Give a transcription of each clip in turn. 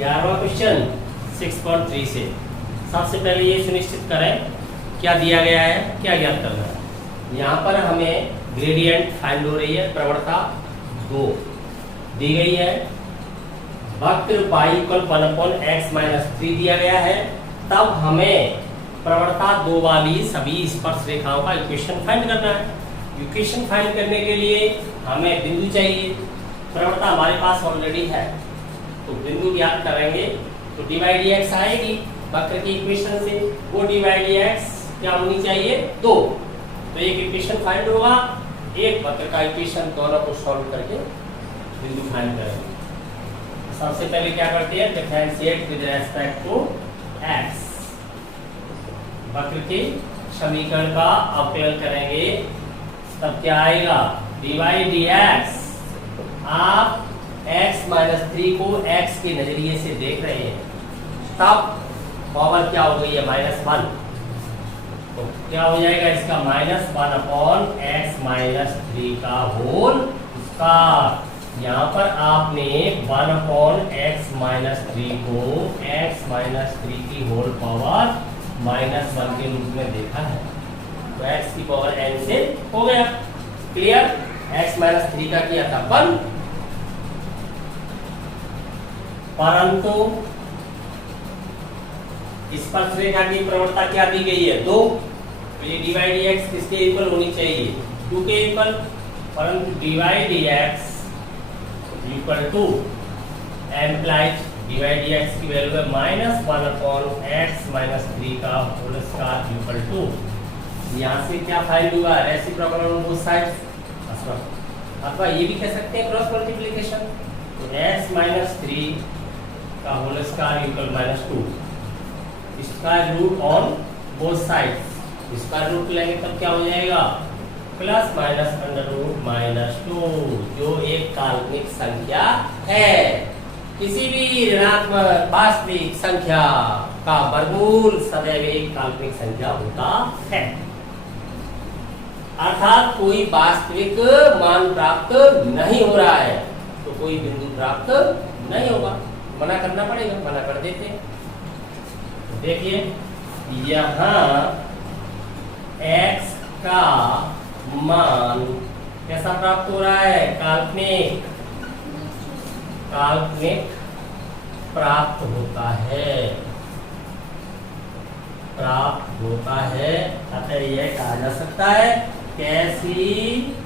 11वां question 6.3 से सबसे पहले ये सुनिश्चित करें क्या दिया गया है, क्या ज्ञात करना है। यहाँ पर हमें ग्रेडियंट फाइंड हो रही है, प्रवणता 2 दी गई है, वक्र y = 1/x-3 दिया गया है। तब हमें प्रवणता 2 वाली सभी स्पर्श रेखाओं का इक्वेशन फाइंड करना है। इक्वेशन फाइंड करने के लिए हमें बिंदु चाहिए, प्रवणता हमारे पास ऑलरेडी है, तो बिंदु ज्ञात करेंगे तो dy/dx आएगी वक्र की इक्वेशन से। वो dy/dx क्या होनी चाहिए 2, तो एक इक्वेशन फाइंड होगा, एक वक्र का इक्वेशन, दोनों को सॉल्व करके बिंदु फाइंड करेंगे। सबसे पहले क्या करते हैं, differentiate with respect to x, वक्र के समीकरण का अवकलन करेंगे, तब क्या आएगा dy/dx। आप x-3 को x के नजरिए से देख रहे हैं, तब पावर क्या हो गई है -1, तो क्या हो जाएगा इसका -1/x-3 का होल स्क्वायर। यहाँ पर आपने 1/x-3 को x-3 की होल पावर -1 के रूप में देखा है, तो x की पावर n से हो गया। क्लियर? x-3 का किया था 1, परंतु स्पर्श रेखा की प्रवणता क्या दी गई है 2, तो ये dy/dx किसके इक्वल होनी चाहिए 2 के इक्वल, परंतु dy/dx = 2 एम्प्लाइड dy/dx की वैल्यू है -1/x-3 का होल स्क्वायर = 2। यहाँ से क्या फाइंड हुआ, रेसिप्रोकल ऑन बोथ साइड्स, अथवा ये भी कह सकते हैं क्रॉस मल्टीप्लिकेशन, तो x-3 का whole square = -2, square root on both sides, square root लेंगे तब क्या हो जाएगा +-√-2, जो एक काल्पनिक संख्या है। किसी भी ऋणात्मक वास्तविक संख्या का वर्गमूल सदैव एक काल्पनिक संख्या होता है, अर्थात कोई वास्तविक मान प्राप्त नहीं हो रहा है तो कोई बिंदु प्राप्त नहीं होगा, मना करना पड़ेगा, मना कर देते हैं। देखिए यहाँ x का मान कैसा प्राप्त हो रहा है, काल्पनिक प्राप्त होता है, अतः यह कहा जा सकता है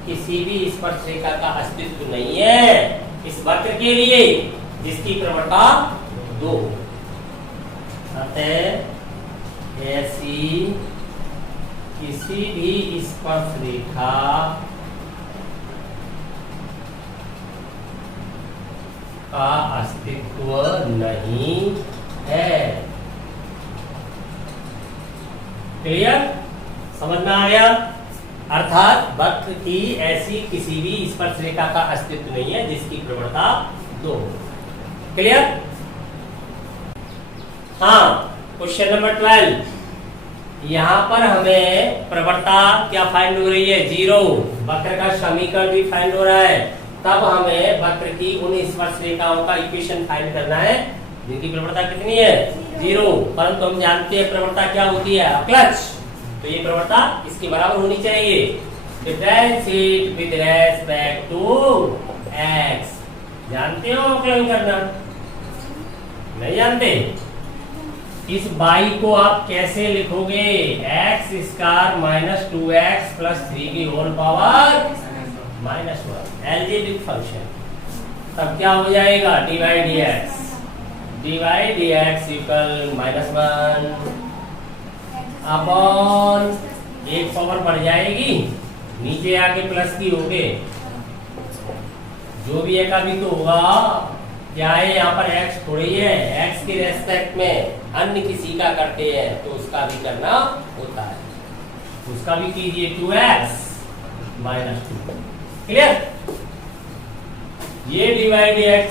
किसी भी स्पर्श रेखा का अस्तित्व नहीं है इस वक्र के लिए जिसकी प्रवणता 2, अतः ऐसी किसी भी स्पर्श रेखा का अस्तित्व नहीं है। क्लियर? समझ में आ गया? अर्थात वक्र की ऐसी किसी भी स्पर्श रेखा का अस्तित्व नहीं है जिसकी प्रवणता 2। क्लियर? हाँ, क्वेश्चन नंबर 12, यहाँ पर हमें प्रवणता क्या फाइंड हो रही है 0, वक्र का समीकरण भी फाइंड हो रहा है, तब हमें वक्र की उन स्पर्श रेखाओं का इक्वेशन फाइंड करना है जिनकी प्रवणता कितनी है 0, परंतु हम जानते हैं प्रवणता क्या होती है अक्लच, तो ये प्रवणता इसके बराबर होनी चाहिए, differentiate with respect to x। जानते हो अवकलन करना? नहीं जानते? इस y को आप कैसे लिखोगे, x² - 2x + 3 की होल पावर -1, एलजेब्रिक फंक्शन। तब क्या हो जाएगा dy/dx = -1 अपॉन एक पावर बढ़ जाएगी, नीचे आके प्लस की होगे, जो भी एक अभी तो होगा, क्या है यहाँ पर x थोड़ी है, x के रेस्पेक्ट में अन्य किसी का करते हैं तो उसका भी करना होता है, उसका भी कीजिए 2x - 2। क्लियर? ये dy/dx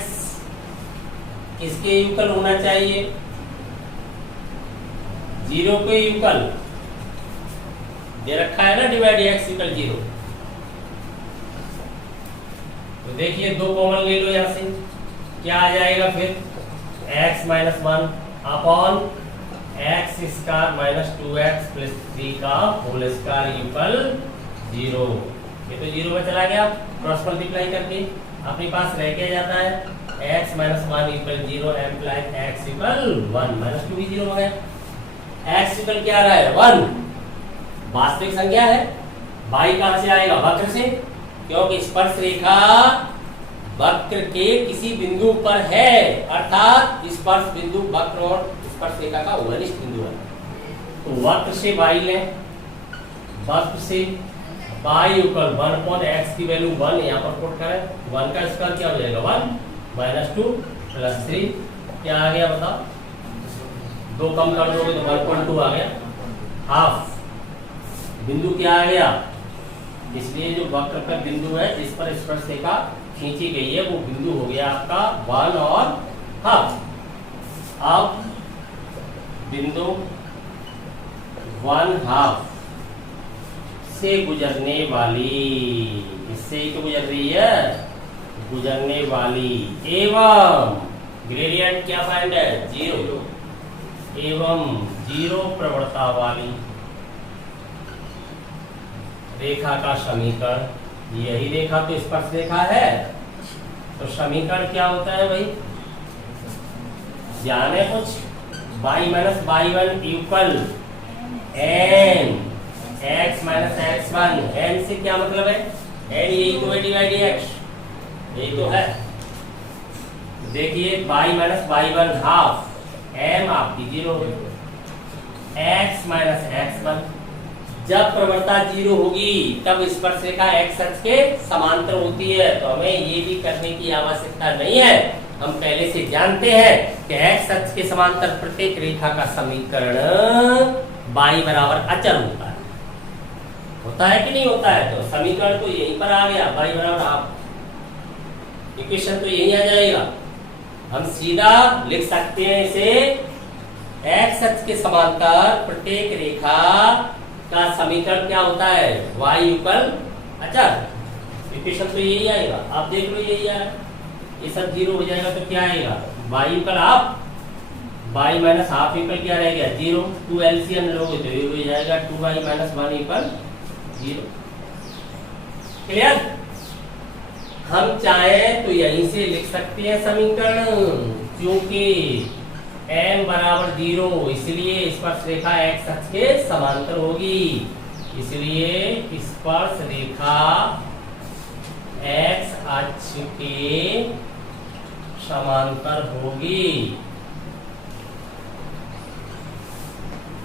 किसके युगल होना चाहिए 0 के युगल, दे रखा है ना dy/dx = 0, तो देखिए 2 कॉमन ले लो यहाँ से, क्या आ जाएगा फिर x minus 1 upon x square minus 2x plus 3 का होल स्क्वायर इक्वल 0। ये तो 0 में चला गया, क्रॉस मल्टीप्लाई करके अपने पास रह क्या जाता है x minus 1 equal 0 employee x equal 1 minus 2 भी 0 हो गया। x इक्वल क्या आ रहा है 1, वास्तविक संख्या है। y कहां से आएगा, वक्र से, क्योंकि स्पर्श रेखा वक्र के किसी बिंदु पर है, अर्थात स्पर्श बिंदु वक्र और स्पर्श रेखा का घनिष्ठ बिंदु है। तो वक्र से y लें, वक्र से y इक्वल 1 अपॉन x की वैल्यू 1 यहाँ पर पुट करें, 1 का स्क्वायर क्या हो जाएगा 1 माइनस 2 प्लस 3 क्या आ गया बताओ, 2 कम कर दोगे तो 1.2 आ गया, हाफ। बिंदु क्या आ गया, इसलिए जो वक्र का बिंदु है जिस पर स्पर्श रेखा खींची गई है वो बिंदु हो गया आपका 1 और हाफ। अब बिंदु 1 हाफ से गुजरने वाली, इससे ही तो गुजर रही है, गुजरने वाली एवं ग्रेडियंट क्या फाइंड है 0, एवं 0 प्रवणता वाली रेखा का समीकरण, यही रेखा तो स्पर्श रेखा है, तो समीकरण क्या होता है भाई, ध्यान है कुछ, y minus y1 equal n x minus x1, n से क्या मतलब है, n यही तो है डिवाइड x, यही तो है। देखिए y minus y1 half, m आपकी 0, x माइनस x1, जब प्रवणता 0 होगी तब स्पर्श रेखा x अक्ष के समांतर होती है, तो हमें ये भी करने की आवश्यकता नहीं है, हम पहले से जानते हैं कि x अक्ष के समांतर प्रत्येक रेखा का समीकरण y बराबर अचर होता है कि नहीं होता है, तो समीकरण तो यहीं पर आ गया, y बराबर हाफ, इक्वेशन तो यही आ जाएगा। हम सीधा लिख सकते हैं इसे, x अक्ष के समांतर प्रत्येक रेखा का समीकरण क्या होता है y इक्वल अचर, इक्वेशन तो यही आएगा, आप देख लो यही आएगा, ये सब 0 हो जाएगा तो क्या आएगा y equal half, y minus half equal क्या रह गया 0, 2 एलसीएम लोगे तो ये हो जाएगा 2y माइनस 1 इक्वल 0। क्लियर, हम चाहें तो यहीं से लिख सकते हैं समीकरण, क्योंकि m बराबर 0 इसलिए स्पर्श रेखा x अक्ष के समांतर होगी, इसलिए स्पर्श रेखा x अक्ष के समांतर होगी,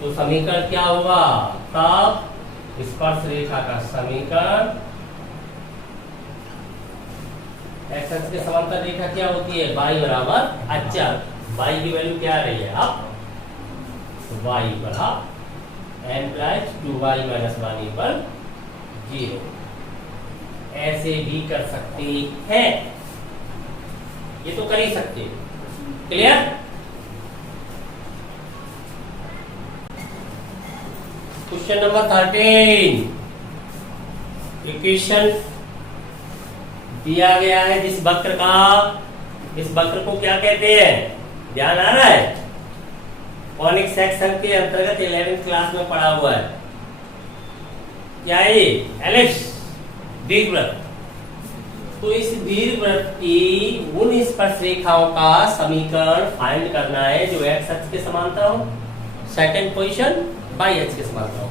तो समीकरण क्या होगा, तब स्पर्श रेखा का समीकरण x अक्ष के समांतर रेखा क्या होती है y बराबर अचर, y की वैल्यू क्या आ रही है half, y equal half, n plus 2y minus 1 equal 0, ऐसे भी कर सकते हैं, ये तो कर ही सकते हैं। क्लियर, क्वेश्चन नंबर 13, इक्वेशन दिया गया है जिस वक्र का, इस वक्र को क्या कहते हैं, ध्यान आ रहा है, कॉनिक सेक्शन के अंतर्गत 11th क्लास में पढ़ा हुआ है, क्या है एलिप्स, दीर्घवृत्त। तो इस दीर्घवृत्त की उन स्पर्श रेखाओं का समीकरण फाइंड करना है जो x अक्ष के समांतर हो, सेकंड पोजीशन y अक्ष के समांतर हो।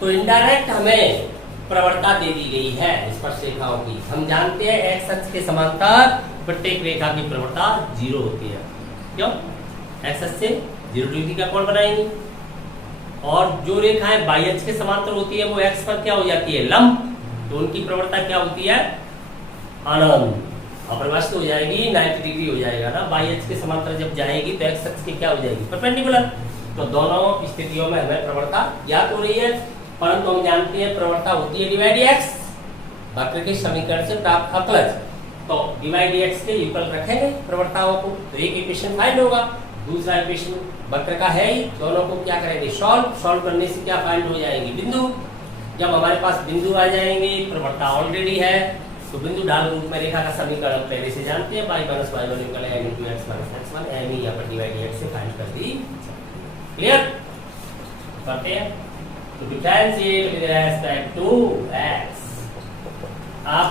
तो इनडायरेक्ट हमें प्रवणता दे दी गई है स्पर्श रेखाओं की, हम जानते हैं x अक्ष के समांतर प्रत्येक रेखा की प्रवणता 0 होती है, क्यों, x अक्ष से 0 डिग्री का कोण बनाएंगे, और जो रेखाएं y अक्ष के समांतर होती है वो x पर क्या हो जाती है लंब, तो उनकी प्रवणता क्या होती है अनंत, अपरिभाषित हो जाएगी, 90 डिग्री हो जाएगा ना, y अक्ष के समांतर जब जाएगी तो x अक्ष की क्या हो जाएगी परपेंडिकुलर, तो दोनों स्थितियों में हमें प्रवणता ज्ञात हो रही है, परंतु हम जानते हैं प्रवणता होती है डिवाइड x, वक्र के समीकरण से प्राप्त अकलज, तो डिवाइड x के इक्वल रखेंगे प्रवणताओं को, तो एक इक्वेशन फाइंड होगा, दूसरा इक्वेशन वक्र का है ही, दोनों को क्या करेंगे सॉल्व करने से क्या फाइंड हो जाएंगे बिंदु, जब हमारे पास बिंदु आ जाएंगे प्रवणता ऑलरेडी है, तो बिंदु ढाल रूप में रेखा का समीकरण पहले से जानते हैं, y minus y one equal m into x minus x one, m ही यहाँ पर डिवाइड x से फाइंड कर दी। क्लियर करते हैं। तो differentiate with respect to x, आप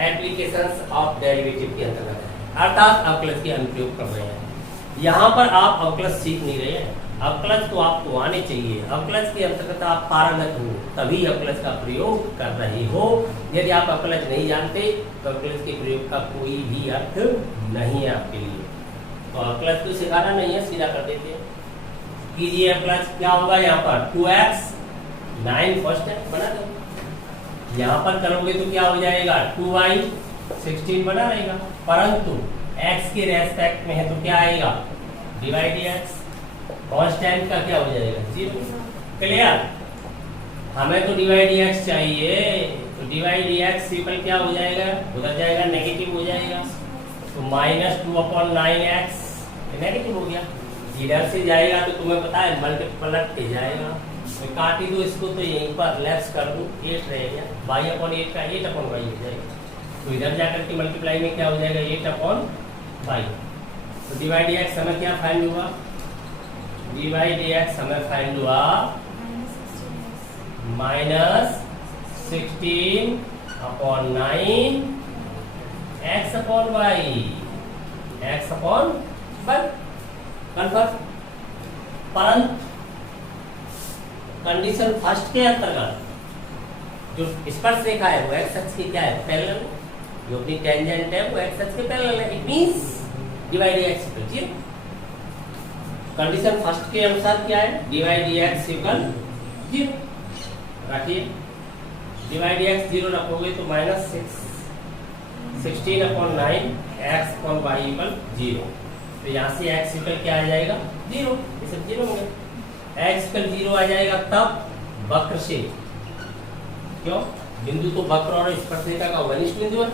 एप्लीकेशंस ऑफ डेरिवेटिव के अंतर्गत है, अर्थात अवकलज के अनुप्रयोग कर रहे हैं। यहाँ पर आप अवकलज सीख नहीं रहे हैं, अवकलज तो आपको आने चाहिए। अवकलज के अंतर्गत आप पारंगत हो तभी अवकलज का प्रयोग कर रहे हो। यदि आप अवकलज नहीं जानते तो अवकलज के प्रयोग का कोई भी अर्थ नहीं है आपके लिए। तो अवकलज तो सिखाना नहीं है, सीधा कर देते हैं। कीजिए अवकलज, क्या होगा यहाँ पर 2x 9 फर्स्ट है बना दो, यहाँ पर करोगे तो क्या हो जाएगा 2y 16 बना रहेगा, परंतु x के रेस्पेक्ट में है तो क्या आएगा डिवाइड x, कांस्टेंट का क्या हो जाएगा 0। क्लियर, हमें तो डिवाइड x चाहिए, तो डिवाइड x सिंपल क्या हो जाएगा, उधर जाएगा नेगेटिव हो जाएगा, तो -2/9x नेगेटिव हो गया। इधर से जाएगा तो तुम्हें पता है मल्टीपल के जाएगा, तो काटी दो इसको, तो यहीं पर लेफ्ट कर दो 8 रहेगा, y/8 का 8/y हो जाएगा। तो इधर जाकर के मल्टीप्लाई में क्या हो जाएगा 8/y। तो डिवाइड x हमें क्या फाइंड हुआ, डिवाइड x हमें फाइंड हुआ -16/9 x/y, x/y कन्फर्म। परंतु कंडीशन फर्स्ट के अंतर्गत जो स्पर्श रेखा है वो x अक्ष की क्या है पैरेलल, जो अपनी टेंजेंट है वो x अक्ष के पैरेलल है, it means divide x equal 0। Condition first के अनुसार क्या है, डिवाइड x इक्वल 0 रखिए, डिवाइड x 0 रखोगे तो -16/9 x/y इक्वल 0। तो यहाँ से x इक्वल क्या आ जाएगा 0, ये सब 0 हो गए। x इक्वल 0 आ जाएगा तब वक्र से, क्यों बिंदु तो वक्र और स्पर्शरेखा का घनिष्ठ बिंदु है,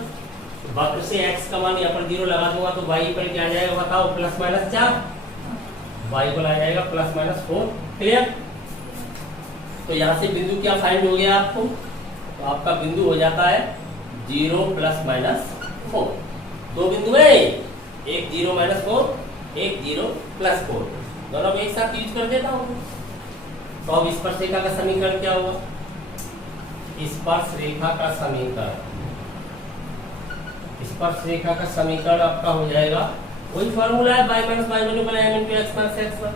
तो वक्र से x का मान यहाँ पर 0 लगा दूंगा तो y इक्वल क्या आ जाएगा बताओ, +-4, y इक्वल आ जाएगा +-4। क्लियर, तो यहाँ से बिंदु क्या फाइंड हो गया आपको, तो आपका बिंदु हो जाता है 0 +-4। दो बिंदु है, एक 0 -4, एक 0 +4, दोनों को एक साथ यूज कर देता हूँ। तो अब स्पर्श रेखा का समीकरण क्या होगा, स्पर्श रेखा का समीकरण, स्पर्श रेखा का समीकरण आपका हो जाएगा वही फॉर्मूला है, y - y1 = m × x + x1,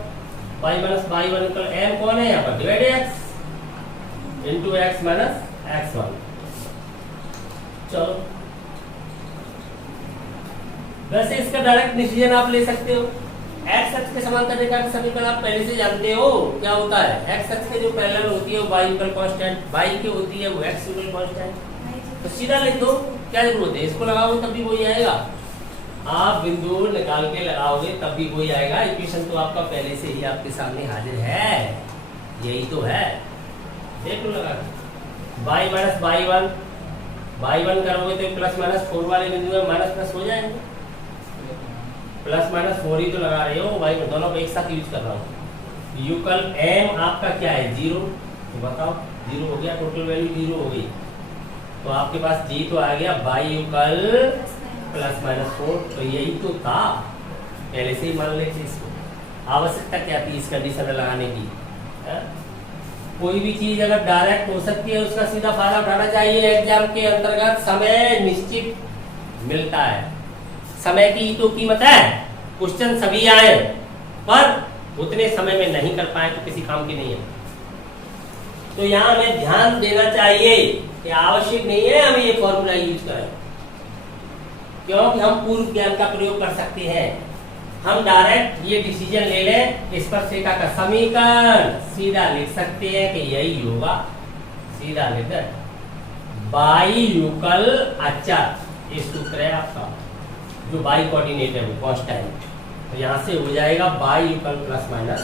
y - y1 = m कौन है यहाँ पर डिवाइड x × x - x1। चलो वैसे इसका डायरेक्ट डिसीजन आप ले सकते हो। x अक्ष के समांतर रेखा का समीकरण आप पहले से जानते हो क्या होता है, x अक्ष के जो पैरेलल होती है वो y इक्वल कांस्टेंट, y की होती है वो x इक्वल कांस्टेंट। तो सीधा लिख दो, क्या जरूरत है, इसको लगाओगे तब भी वही आएगा, आप बिंदु निकाल के लगाओगे तब भी वही आएगा। इक्वेशन तो आपका पहले से ही आपके सामने हाजिर है, यही तो है, देख लो लगा y - y1 करोगे तो +-4 वाले बिंदु में माइनस हो जाएंगे, +-4 ही तो लगा रहे हो, y दोनों को एक साथ यूज कर रहा हूँ। यूकल m आपका क्या है 0, तो बताओ 0 हो गया, टोटल वैल्यू 0 हो गई, तो आपके पास g तो आ गया y यूकल +-4। तो यही तो था, पहले से ही मान लेते इसको, आवश्यकता क्या थी इस कंडीशन लगाने की है? कोई भी चीज अगर डायरेक्ट हो सकती है उसका सीधा फायदा उठाना चाहिए। एग्जाम के अंतर्गत समय निश्चित मिलता है, समय की तो कीमत है, क्वेश्चन सभी आए पर उतने समय में नहीं कर पाए तो किसी काम की नहीं है। तो यहाँ हमें ध्यान देना चाहिए कि आवश्यक नहीं है हमें ये फॉर्मूला यूज करें, क्योंकि हम पूर्व ज्ञान का प्रयोग कर सकते हैं। हम डायरेक्ट ये डिसीजन ले लें, स्पर्श रेखा का समीकरण सीधा लिख सकते हैं कि यही होगा, सीधा लिख दें y यूकल अचर, ये सूत्र है आपका, जो y कोऑर्डिनेट है वो कांस्टेंट, तो यहाँ से हो जाएगा y यूकल +-4।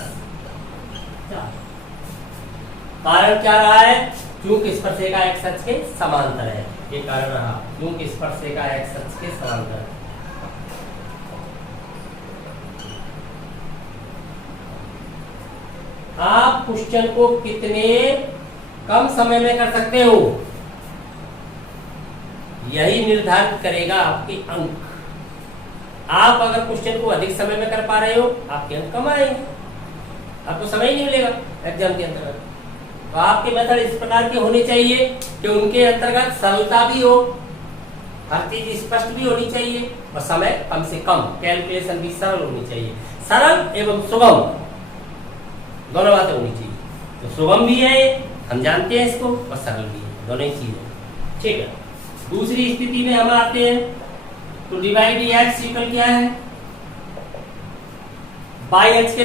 कारण क्या रहा है, क्योंकि स्पर्श रेखा x अक्ष के समांतर है, ये कारण रहा, क्योंकि स्पर्श रेखा x अक्ष के समांतर है। आप क्वेश्चन को कितने कम समय में कर सकते हो, यही निर्धारित करेगा आपके अंक। आप अगर क्वेश्चन को अधिक समय में कर पा रहे हो, आपके अंक कम आएंगे, आपको समय ही नहीं मिलेगा एग्जाम के अंतर्गत। तो आपके मेथड इस प्रकार के होने चाहिए कि उनके अंतर्गत सरलता भी हो, हर चीज स्पष्ट भी होनी चाहिए और समय कम से कम, कैलकुलेशन भी सरल होनी चाहिए। सरल एवं सुगम दोनों बातें होनी चाहिए। तो सुगम भी है, हम जानते हैं इसको, और सरल भी है, दोनों ही चीजें। ठीक है, दूसरी स्थिति में हम आते हैं। तो डिवाइड एक्स इक्वल क्या है, बाई एच के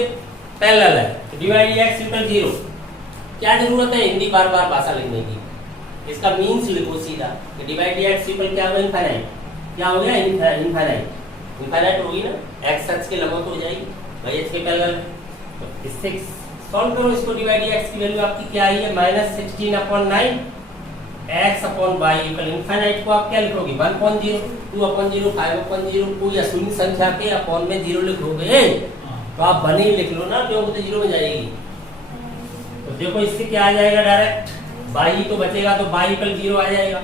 पैरेलल है, तो डिवाइड एक्स इक्वल 0। क्या जरूरत है हिंदी बार बार भाषा लिखने की, इसका मीन्स लिखो सीधा कि डिवाइड एक्स इक्वल क्या होगा, इनफाइनाइट। क्या हो गया, इनफाइनाइट। इनफाइनाइट होगी ना, एक्स एच के लंबवत हो जाएगी, बाई एच के पैरेलल। तो इससे सॉल्व करो इसको, डिवाइड एक्स की वैल्यू आपकी क्या आई है, -16/9 x upon y equal infinite को आप क्या लिखोगे, 1/0, 2/0, 5/0, कोई या शून्य संख्या के अपॉन में 0 लिखोगे तो आप बने ही लिख लो ना, क्योंकि तो 0 में जाएगी। तो देखो इससे क्या आ जाएगा, डायरेक्ट बाई तो बचेगा, तो बाई इक्वल 0 आ जाएगा।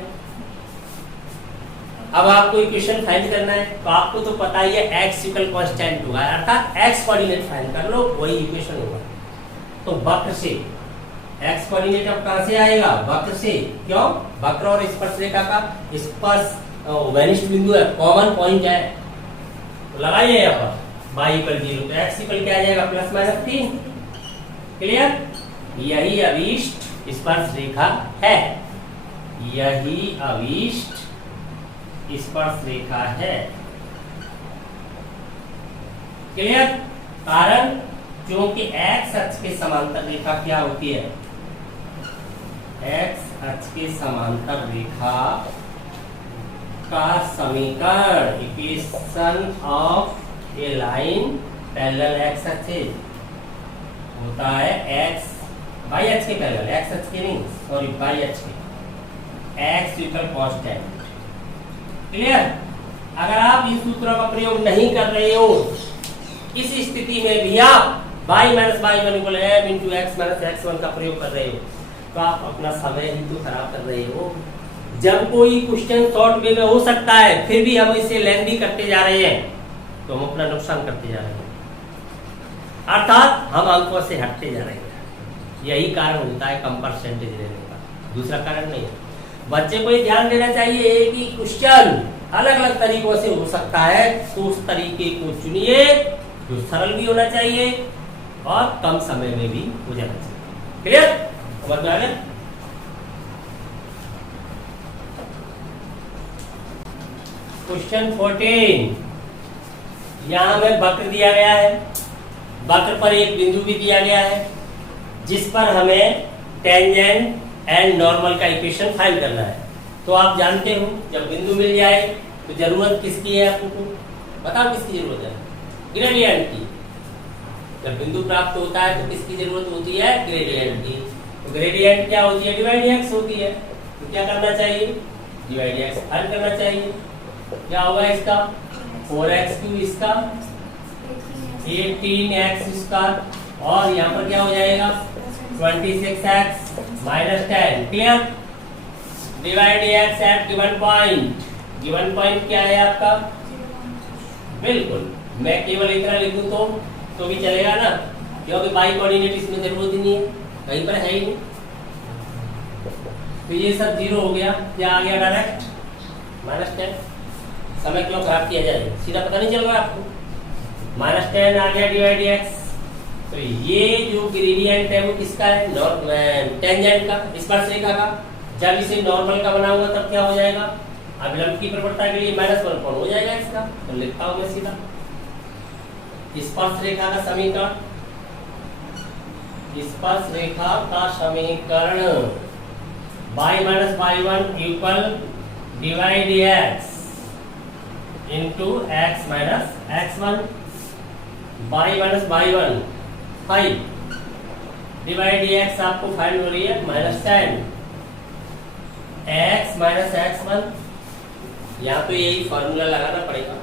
अब आपको इक्वेशन फाइंड करना है, तो आपको तो पता ही है एक्स इक्वल कांस्टेंट होगा, अर्थात एक्स कोऑर्डिनेट फाइंड कर लो, वही इक्वेशन होगा। तो वक्र से एक्स कोऑर्डिनेट अब कहां से आएगा, वक्र से। क्यों, वक्र और स्पर्श रेखा का स्पर्श वनिष्ठ बिंदु है, कॉमन पॉइंट है, तो लगाइए यहाँ पर y इक्वल 0, तो x इक्वल क्या आ जाएगा, +-3। क्लियर, यही अभीष्ट स्पर्श रेखा है, यही अभीष्ट स्पर्श रेखा है। क्लियर, कारण क्योंकि x अक्ष के समांतर रेखा क्या होती है, x अक्ष के समांतर रेखा का समीकरण, equation of A line parallel x axis होता है x बाई एच के पैरेलल, x अक्ष के नहीं, सॉरी बाई एच के, x इक्वल कांस्टेंट। क्लियर, अगर आप इस सूत्र का प्रयोग नहीं कर रहे हो, इस स्थिति में भी आप y - y1 equal m into x - x1 का प्रयोग कर रहे हो, तो आप अपना समय ही तो खराब कर रहे हो। जब कोई क्वेश्चन शॉर्ट वे में हो सकता है, फिर भी हम इसे लेंदी करते जा रहे हैं, तो हम अपना नुकसान करते जा रहे हैं, अर्थात हम अंकों से हटते जा रहे हैं। यही कारण होता है कम परसेंटेज लेने का, दूसरा कारण नहीं है। बच्चे को ये ध्यान देना चाहिए कि क्वेश्चन अलग अलग तरीकों से हो सकता है, तो उस तरीके को चुनिए जो सरल भी होना चाहिए और कम समय में भी हो जाना चाहिए। क्लियर, समझ में आ गया। क्वेश्चन 14, यहाँ हमें वक्र दिया गया है, वक्र पर एक बिंदु भी दिया गया है, जिस पर हमें टेंजेंट एंड नॉर्मल का इक्वेशन फाइंड करना है। तो आप जानते हो, जब बिंदु मिल जाए तो जरूरत किसकी है, आपको बताओ किसकी जरूरत है, ग्रेडियंट की। जब बिंदु प्राप्त होता है तो किसकी जरूरत होती है, ग्रेडियंट की। तो ग्रेडियंट क्या होती है, डिवाइड एक्स होती है। तो क्या करना चाहिए, डिवाइड एक्स फाइंड करना चाहिए। क्या होगा इसका, 4x3, इसका 18x², और यहाँ पर क्या हो जाएगा 26x - 10। Clear, divide x at given point. Given point क्या है आपका, बिल्कुल मैं केवल इतना लिख दूं तो भी चलेगा ना, क्योंकि बाई कोऑर्डिनेट इसमें जरूरत ही नहीं है, कहीं पर है ही नहीं। तो ये सब 0 हो गया, क्या आ गया डायरेक्ट -10। समय क्यों खराब किया जाए, सीधा पता नहीं चल रहा आपको, -10 आ गया डिवाइड एक्स। तो ये जो ग्रेडियंट है वो किसका है, टेंजेंट का, स्पर्श रेखा का। जब इसे नॉर्मल का बनाऊंगा तब क्या हो जाएगा, अभिलंब की प्रवणता के लिए -1 कौन हो जाएगा इसका, तो लिखता हूं मैं सीधा स्पर्श रेखा का समीकरण, स्पर्श रेखा का समीकरण y - y1 equal divide x into x - x1, y - y1 5 divide x आपको फाइंड हो रही है -10, x - x1। यहाँ तो यही फॉर्मूला लगाना पड़ेगा,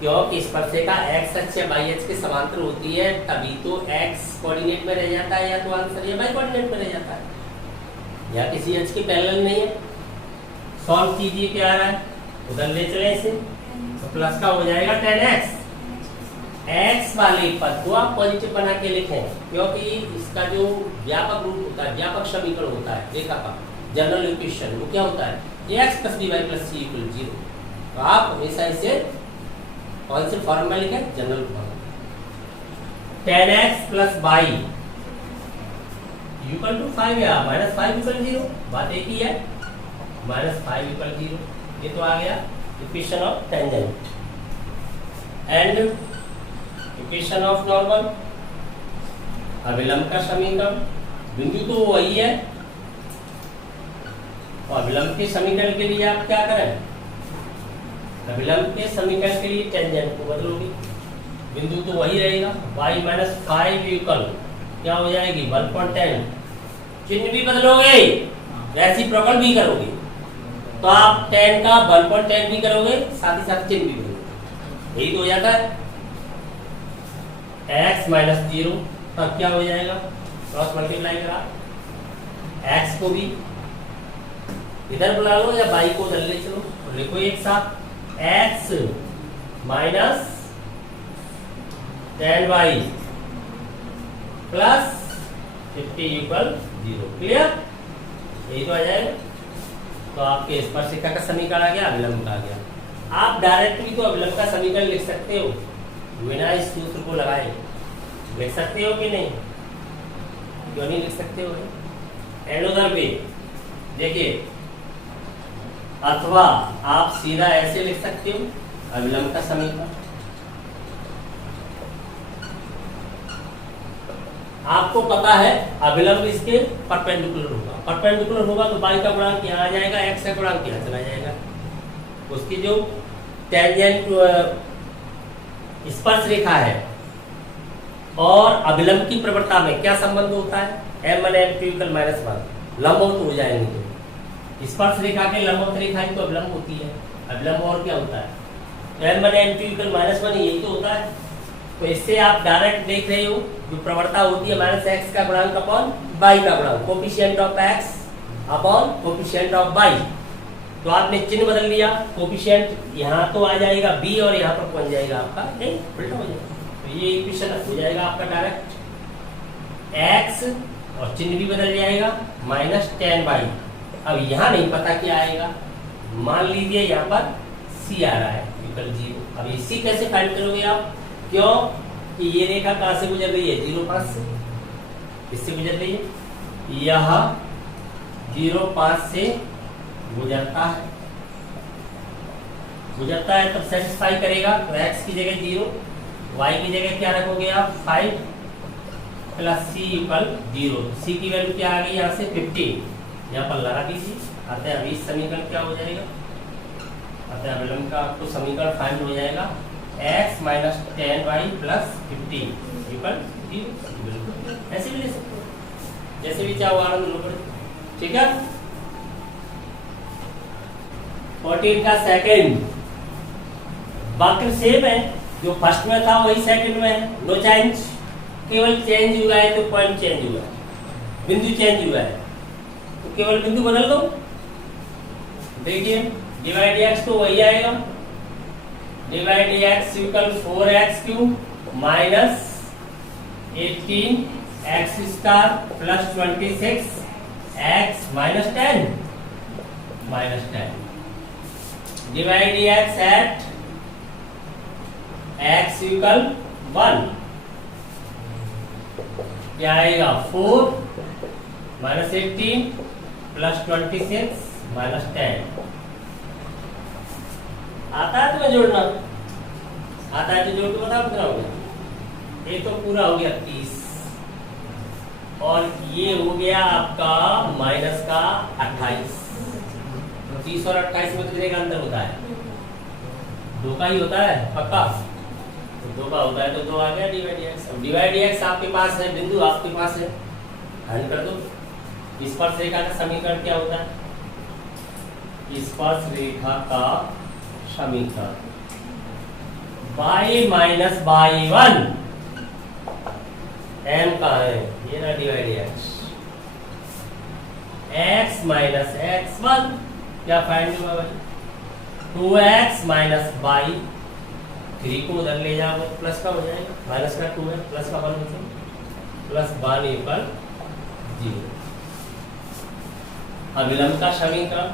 क्योंकि स्पर्शरेखा x अक्ष या y अक्ष के समांतर होती है, तभी तो x कोऑर्डिनेट में रह जाता है, या तो आंसर या y कोऑर्डिनेट में रह जाता है। यहाँ किसी एच के पैरेलल नहीं है। सॉल्व कीजिए, क्या आ रहा है, उधर ले चले इसे, तो प्लस का हो जाएगा 10x। x वाले पद को आप पॉजिटिव बना के लिखें, क्योंकि इसका जो व्यापक रूप होता है, व्यापक समीकरण होता है रेखा का, जनरल इक्वेशन, वो क्या होता है, ax + by + c = 0। तो आप हमेशा इसे कौन से फॉर्म में लिखें, जनरल फॉर्म। 10x + y = 5 या -5 = 0, बात एक ही है, -5 = 0। ये तो आ गया equation of tangent. And equation of normal, अभिलंब का समीकरण, बिंदु तो वही है, और अभिलंब के समीकरण के लिए आप क्या करें, अभिलंब के समीकरण के लिए टेंजेंट को बदलोगे, बिंदु तो वही रहेगा, y - 5 क्या हो जाएगी 1.10। चिन्ह भी बदलोगे, रेसिप्रोकल भी करोगे, तो आप 10 का 1.10 भी करोगे, साथ ही साथ चिन्ह भी बदलोगे, यही तो हो जाता है। x - 0 तब क्या हो जाएगा, क्रॉस मल्टीप्लाई करा, x को भी इधर बुला लो या y को उधर ले चलो, और लिखो एक साथ, x - 10y + 50 = 0। क्लियर, यही तो आ जाएगा। तो आपके स्पर्शिका का समीकरण आ गया, अभिलंब का आ गया। आप डायरेक्टली तो अभिलंब का समीकरण लिख सकते हो, बिना इस सूत्र को लगाए लिख सकते हो कि नहीं, क्यों नहीं लिख सकते हो। एंड उधर भी देखिए, अथवा आप सीधा ऐसे लिख सकते हो, अभिलंब का समीकरण। आपको पता है अभिलंब इसके परपेंडिकुलर होगा, परपेंडिकुलर होगा तो y का गुणांक यहाँ आ जाएगा, x का गुणांक यहाँ चला जाएगा। उसकी जो टेंजेंट स्पर्श रेखा है और अभिलंब की प्रवणता में क्या संबंध होता है, m1 m2 = -1, लंबवत हो जाएंगे। तो स्पर्श रेखा के लंबवत रेखा ही तो अभिलंब होती है, अभिलंब और क्या होता है, तो m1 m2 = -1, यही तो होता है। तो इससे आप डायरेक्ट देख रहे हो, जो प्रवणता होती है -x का गुणांक अपॉन y का गुणांक, coefficient of x upon coefficient of y। तो आपने चिन्ह बदल लिया, कोफिशिएंट यहाँ तो आ जाएगा b और यहाँ पर पहुंच जाएगा आपका a, उल्टा हो जाएगा। तो ये इक्वेशन हो जाएगा आपका डायरेक्ट, x और चिन्ह भी बदल जाएगा, -10y। अब यहाँ नहीं पता क्या आएगा, मान लीजिए यहाँ पर c आ रहा है = 0। अब ये c कैसे फाइंड करोगे आप, क्यों कि ये रेखा कहाँ से गुजर रही है, 0,5 से, इससे गुजर रही है, यह 0,5 से गुजरता है, तब सेटिस्फाई करेगा। तो x की जगह 0, y की जगह क्या रखोगे आप, 5 + c = 0। c की वैल्यू क्या आ गई यहाँ से 50, यहाँ पर लगा दीजिए। अतः अभी समीकरण क्या हो जाएगा, अतः अभिलंब का आपको समीकरण फाइंड हो जाएगा, x - 10y + 50 = 0। ऐसे भी ले सकते हो, जैसे भी चाहो आनंद लो, ठीक है। 14 का सेकंड, वक्र सेम है, जो फर्स्ट में था वही सेकंड में है, नो चेंज, केवल चेंज हुआ है तो पॉइंट चेंज हुआ है, बिंदु चेंज हुआ है, तो केवल बिंदु बदल दो। देखिए डिवाइड तो वही आएगा, divide x = 4x³ - 18x² + 26 x - 10 divide x at x = 1, क्या आएगा 4 - 18 + 26 - 10। आता है तुम्हें जोड़ना, आता है तो जोड़ के बता, कितना हो गया, ये तो पूरा हो गया 30, और ये हो गया आपका -28। 30 और 28 में कितने का अंतर होता है, 2 का ही होता है पक्का, तो 2 का होता है, तो 2 आ गया डिवाइड x। अब डिवाइड x आपके पास है, बिंदु आपके पास है, हल कर दो। स्पर्श रेखा का समीकरण क्या होता है, स्पर्श रेखा का समीकरण y - y1, m का है ये ना, divide x, x minus x1 क्या फाइंड हुआ भाई 2x माइनस y 3 को उधर ले जाओ प्लस का हो जाएगा माइनस का 2 है प्लस का 1 हो प्लस 1 इक्वल 0। अभिलंब का समीकरण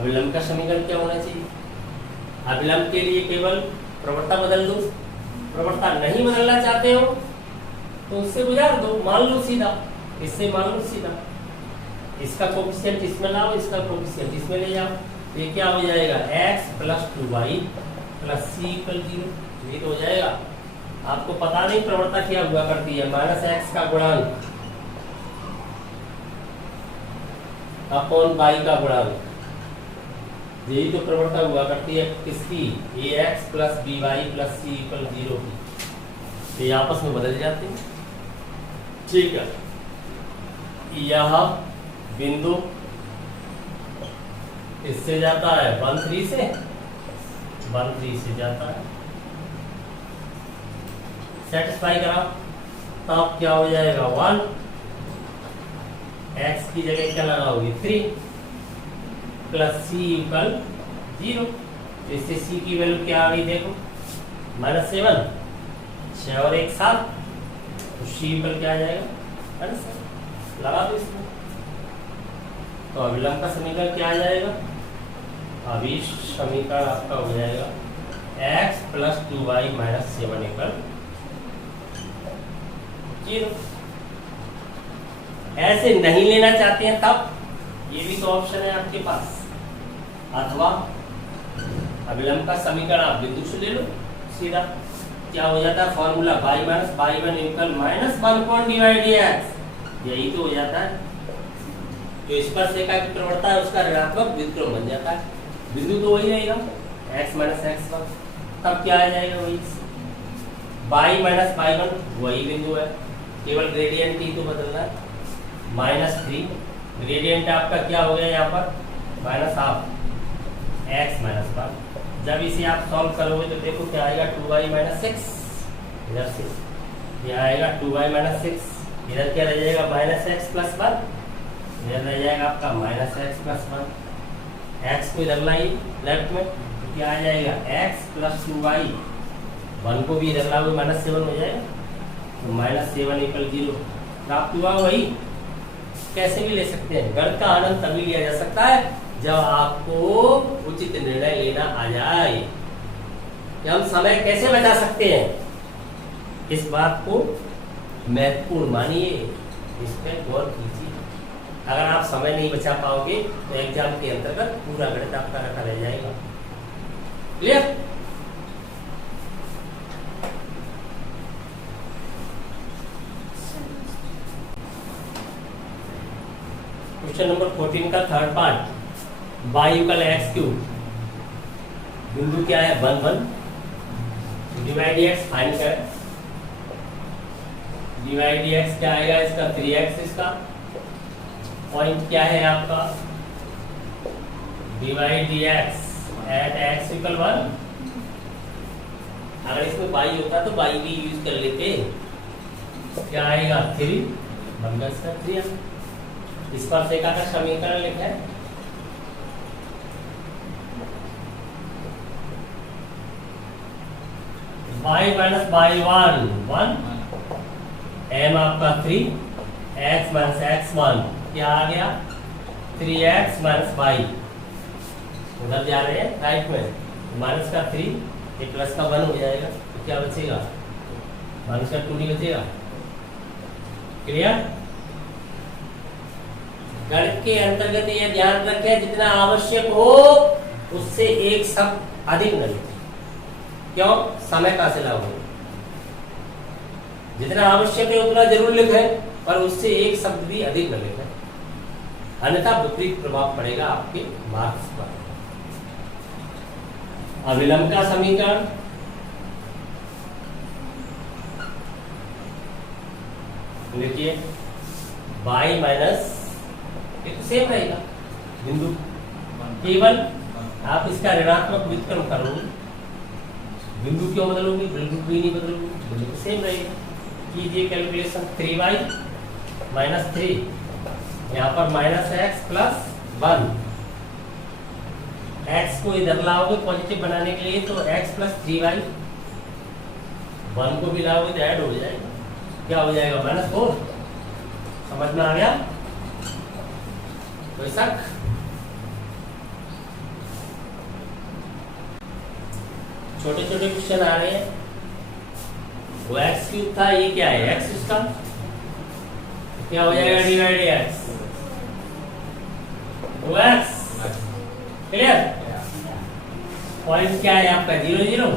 अभिलंब का समीकरण क्या होना चाहिए अभिलंब के लिए केवल प्रवणता बदल दो प्रवणता नहीं बदलना चाहते हो तो उससे गुजार दो मान लो सीधा इससे मान लो सीधा इसका कोफिशिएंट इसमें लाओ इसका कोफिशिएंट इसमें ले जाओ तो ये क्या हो जाएगा x plus 2y plus c equal 0 ये तो हो जाएगा। आपको पता नहीं प्रवणता क्या हुआ करती है माइनस एक्स का गुणांक अपॉन y का गुणांक यही तो प्रवणता हुआ करती है किसकी ax plus by plus c equal 0 की ये आपस में बदल जाते हैं। ठीक है यह बिंदु इससे जाता है 1 3 से जाता है सेटिस्फाई करा तब क्या हो जाएगा 1 x की जगह क्या लगाओगे 3 प्लस c इक्वल 0 इससे c की वैल्यू क्या आ गई देखो -7 6 और 1 7 तो c इक्वल क्या आ जाएगा लगा दो इसमें तो अभिलंब का समीकरण क्या आ जाएगा अभी समीकरण आपका हो जाएगा x plus 2y minus 7 equal 0। ऐसे नहीं लेना चाहते हैं तब ये भी तो ऑप्शन है आपके पास अथवा अभिलंब का समीकरण आप बिंदु से ले लो सीधा क्या हो जाता है formula y minus y1 equal -1 upon divide x यही तो हो जाता है। जो स्पर्शरेखा की प्रवणता है उसका ऋणात्मक व्युत्क्रम बन जाता है बिंदु तो वही रहेगा x माइनस x1 तब क्या आ जाएगा वही y माइनस y1 वही बिंदु है केवल ग्रेडियंट ही तो बदलना है -3 ग्रेडियंट आपका क्या हो गया यहाँ पर -12 x माइनस 1 जब इसे आप सॉल्व करोगे तो देखो क्या आएगा 2y माइनस 6 इधर से यह आएगा 2y माइनस 6 इधर क्या रह जाएगा -x प्लस 1 इधर रह जाएगा आपका -x प्लस 1 x को इधर लाइए लेफ्ट में तो क्या आ जाएगा x प्लस 2y 1 को भी इधर लाओगे -7 हो जाएगा तो -7 इक्वल 0 प्राप्त हुआ वही। कैसे भी ले सकते हैं गणित का आनंद तभी लिया जा सकता है जब आपको उचित निर्णय लेना आ जाए कि हम समय कैसे बचा सकते हैं इस बात को महत्वपूर्ण मानिए इस पर गौर कीजिए। अगर आप समय नहीं बचा पाओगे तो एग्जाम के अंतर्गत पूरा गणित आपका रखा रह जाएगा। क्लियर? क्वेश्चन नंबर 14 का third part y equal x cube बिंदु क्या है 1 1 डिवाइड x फाइंड करें डिवाइड x क्या आएगा इसका 3x इसका पॉइंट क्या है आपका divide x at x equal 1 अगर इसमें y होता तो y भी यूज कर लेते क्या आएगा 3 बनगा इसका 3 इस पर सेका का समीकरण लिखा है y माइनस y1 1 m आपका 3 x माइनस x1 क्या आ गया 3x माइनस y उधर जा रहे हैं राइट में माइनस का 3 ये प्लस का 1 हो जाएगा तो क्या बचेगा माइनस का 2 नहीं बचेगा। क्लियर? गणित के अंतर्गत यह ध्यान रखें जितना आवश्यक हो उससे एक शब्द अधिक न लिखें। क्यों? समय का सिला हो जितना आवश्यक है उतना जरूर लिखें पर उससे एक शब्द भी अधिक न लिखें अन्यथा विपरीत प्रभाव पड़ेगा आपके मार्क्स पर। अभिलंब का समीकरण लिखिए y माइनस सेम रहेगा बिंदु केवल आप इसका ऋणात्मक व्युत्क्रम करोगे बिंदु क्यों बदलोगे बिंदु भी नहीं बदलोगे बिंदु सेम रहेगा कीजिए कैलकुलेशन 3y माइनस 3, यहाँ पर माइनस एक्स प्लस 1, x को इधर लाओगे पॉजिटिव बनाने के लिए तो x प्लस 3y, 1 को भी लाओगे तो ऐड हो जाएगा, क्या हो जाएगा -4। समझ में आ गया? कोई शक? छोटे छोटे क्वेश्चन आ रहे हैं। वो एक्स क्यूब था, ये क्या है एक्स, इसका क्या हो जाएगा डिवाइड एक्स, वो एक्स। क्लियर? पॉइंट क्या है आपका 0 0,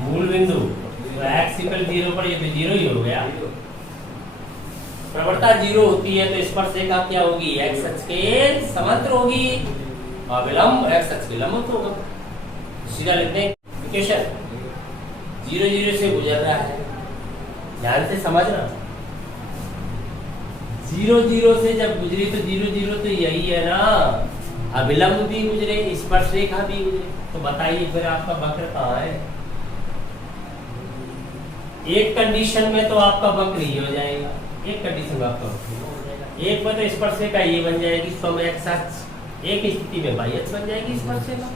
मूल बिंदु तो एक्स इक्वल 0 पर ये तो 0 ही हो गया। प्रवणता 0 होती है तो स्पर्शरेखा क्या होगी, एक्स अक्ष के समांतर होगी और विलंब एक्स अक्ष के लंबवत होगा। सीधा लिखते हैं इक्वेशन, 0 0 से गुजर रहा है, ध्यान से समझना। 0 0 से जब गुजरी तो 0 0 तो यही है ना, अभिलंब भी गुजरे स्पर्शरेखा भी गुजरे, तो बताइए फिर आपका वक्र कहाँ है? एक कंडीशन में तो आपका वक्र ही हो जाएगा, एक कंडीशन में आपका वक्र हो जाएगा, एक में तो स्पर्शरेखा ये बन जाएगी स्वयं एक्स अक्ष, एक स्थिति में y अक्ष बन जाएगी स्पर्शरेखा।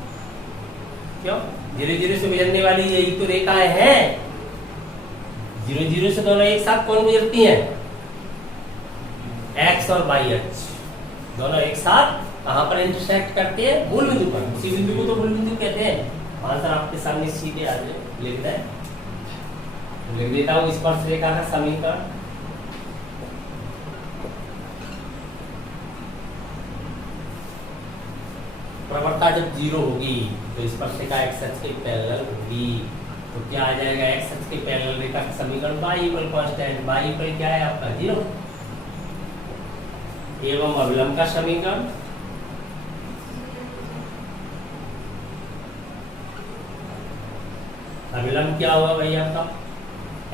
क्यों? 0 0 से गुजरने वाली यही तो रेखाएं हैं। 0 0 से दोनों एक साथ कौन गुजरती हैं? x और y अक्ष दोनों एक साथ कहां पर इंटरसेक्ट करते हैं? मूल बिंदु पर। उसी बिंदु को तो मूल बिंदु कहते हैं। आंसर आपके सामने सीधे आ जाए, लिख दें, लिख देता हूं स्पर्शरेखा का समीकरण। प्रवणता जब 0 होगी तो स्पर्शरेखा एक्स अक्ष के पैरेलल होगी, तो क्या आ जाएगा एक्स अक्ष के पैरेलल रेखा का समीकरण y equal constant, y equal क्या है आपका 0 एवं अभिलंब का समीकरण अभिलंब क्या होगा भाई आपका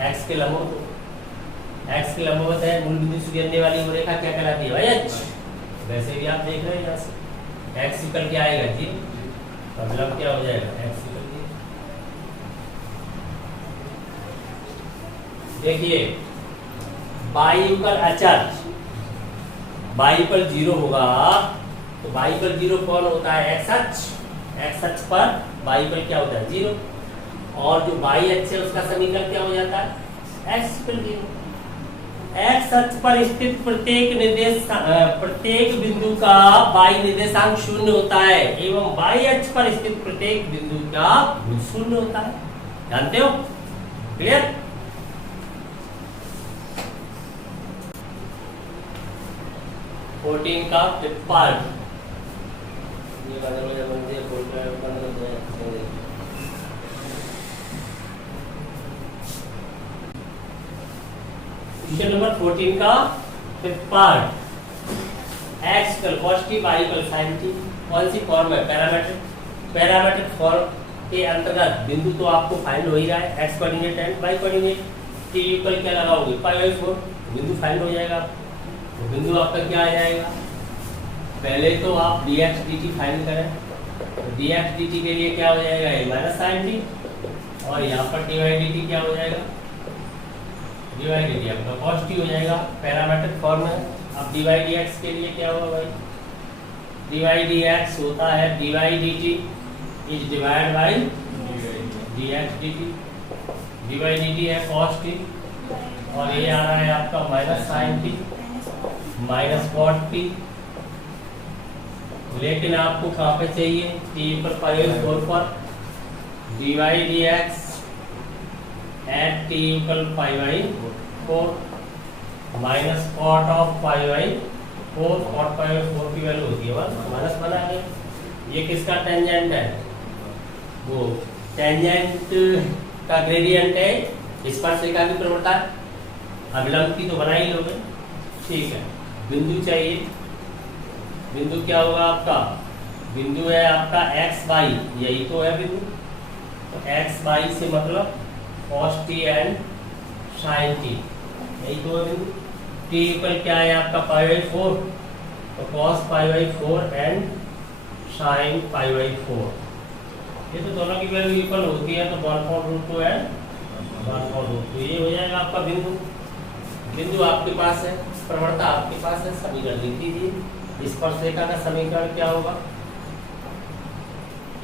x के लंबवत, x के लंबवत है, मूल बिंदु से गिरने वाली वो रेखा क्या कहलाती है भाई h। वैसे भी आप देख रहे हैं यहाँ से x इक्वल क्या आएगा 0, अभिलंब क्या हो जाएगा x इक्वल 0। देखिए y इक्वल अचर, y इक्वल 0 होगा तो y इक्वल 0 कौन होता है x अक्ष, x अक्ष पर y इक्वल क्या होता है 0, और जो y अक्ष है उसका समीकरण क्या हो जाता है x इक्वल 0। x अक्ष पर स्थित प्रत्येक बिंदु का y निर्देशांक 0 होता है एवं y अक्ष पर स्थित प्रत्येक बिंदु का 0 होता है, जानते हो? क्लियर? फोर्टीन का फिफ्थ पार्ट, ये क्वेश्चन नंबर 14 का fifth part, x equal cos t y equal sin t, कौन सी फॉर्म है? पैरामीट्रिक। पैरामीट्रिक फॉर्म के अंतर्गत बिंदु तो आपको फाइंड हो ही रहा है, x coordinate and y coordinate, t equal क्या लगाओगे π/4, बिंदु फाइंड हो जाएगा। तो बिंदु आपका क्या आ जाएगा? पहले तो आप dx dt फाइंड करें, तो dx dt के लिए क्या हो जाएगा ये -sin t, और यहाँ पर dy dt क्या हो जाएगा dy dt आपका cos t हो जाएगा, पैरामीट्रिक फॉर्म है। अब dy dx के लिए क्या होगा भाई, dy dx होता है dy dt is divide by dx dt, dy dt है cos t और ये आ रहा है आपका -sin t -cot t, लेकिन आपको कहाँ पे चाहिए t पर π/4 पर dy dx at t equal π/4 minus cot of π/4, cot π/4 की वैल्यू होती है बस माइनस बना है। ये किसका टेंजेंट है? वो टेंजेंट का ग्रेडियंट है, स्पर्शरेखा की प्रवणता है, अभिलंब की तो बना ही लोगे। ठीक है, बिंदु चाहिए, बिंदु क्या होगा आपका? बिंदु है आपका एक्स वाई, यही तो है बिंदु, तो एक्स वाई से मतलब cos t and sin t, यही तो है बिंदु। t इक्वल क्या है आपका π/4, तो cos π/4 एंड sin π/4, ये तो दोनों की वैल्यू इक्वल होती है, तो 1/√2 है 1/√2 ये हो जाएगा आपका बिंदु। बिंदु आपके पास है, प्रवणता आपके पास है, समीकरण लिख दीजिए। स्पर्शरेखा का समीकरण क्या होगा?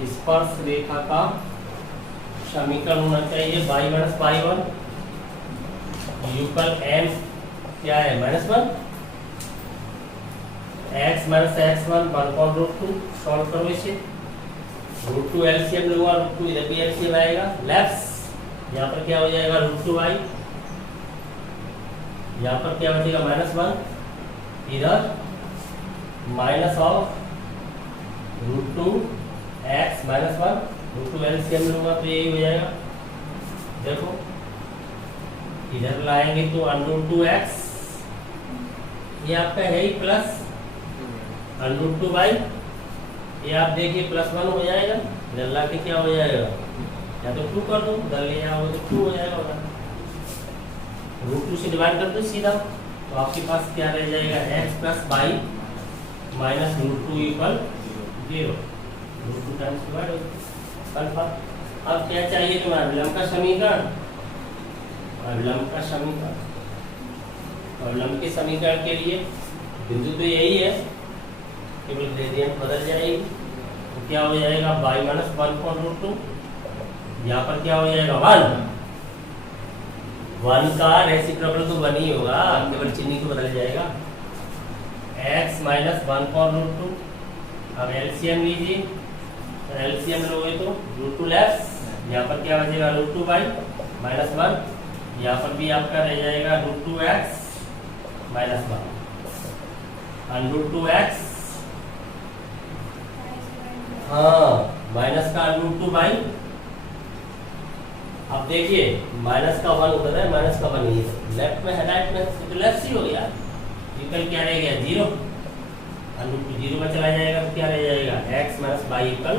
स्पर्शरेखा का समीकरण होना चाहिए y minus y1 equal m क्या है -1 x माइनस x1 1/√2। सॉल्व करो इसे। √2 एलसीएम लूंगा, √2 इधर भी एलसीएम आएगा, लेफ्ट यहाँ पर क्या हो जाएगा √2y, यहाँ पर क्या बचेगा -1, इधर minus of √2 x minus 1, √2 LCM लूंगा तो यही हो जाएगा। देखो इधर लाएंगे तो √2x ये आपका है ही प्लस √2y, ये आप देखिए +1 हो जाएगा। इधर ला के क्या हो जाएगा, या तो 2 कर दो, उधर ले जाओगे तो 2 हो जाएगा। √2 से डिवाइड कर दो सीधा, तो आपके पास क्या रह जाएगा x plus y minus √2 equal 0। √2 times divide हो कन्फर्म। अब क्या चाहिए तुम्हें? अभिलंब का समीकरण। अभिलंब का समीकरण, अभिलंब के समीकरण के लिए बिंदु तो यही है, केवल ग्रेडियंट बदल जाएगी। तो क्या हो जाएगा y माइनस 1/√2, यहाँ पर क्या हो जाएगा 1 का रेसिप्रोकल तो 1 ही होगा, केवल चिन्ह तो बदल जाएगा। x minus 1/√2। अब एलसीएम लीजिए, एलसीएम लोगे तो √2 लेफ्ट, यहाँ पर क्या बचेगा √2y माइनस 1, यहाँ पर भी आपका रह जाएगा √2x माइनस 1 √2x, हाँ माइनस का √2y। अब देखिए माइनस का 1 उधर है, माइनस का 1 ये लेफ्ट में है, राइट में तो लेफ्ट ही हो गया। इक्वल क्या रह गया 0, √2 0 में चला जाएगा तो क्या रह जाएगा x माइनस y इक्वल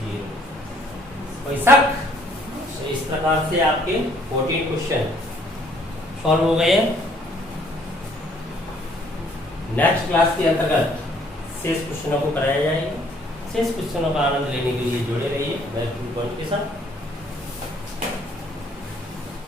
0। कोई शक? तो इस प्रकार से आपके 14 क्वेश्चन सॉल्व हो गए हैं। नेक्स्ट क्लास के अंतर्गत शेष क्वेश्चनों को कराया जाएगा। शेष क्वेश्चनों का आनंद लेने के लिए जुड़े रहिए बैक टू पॉइंट के साथ।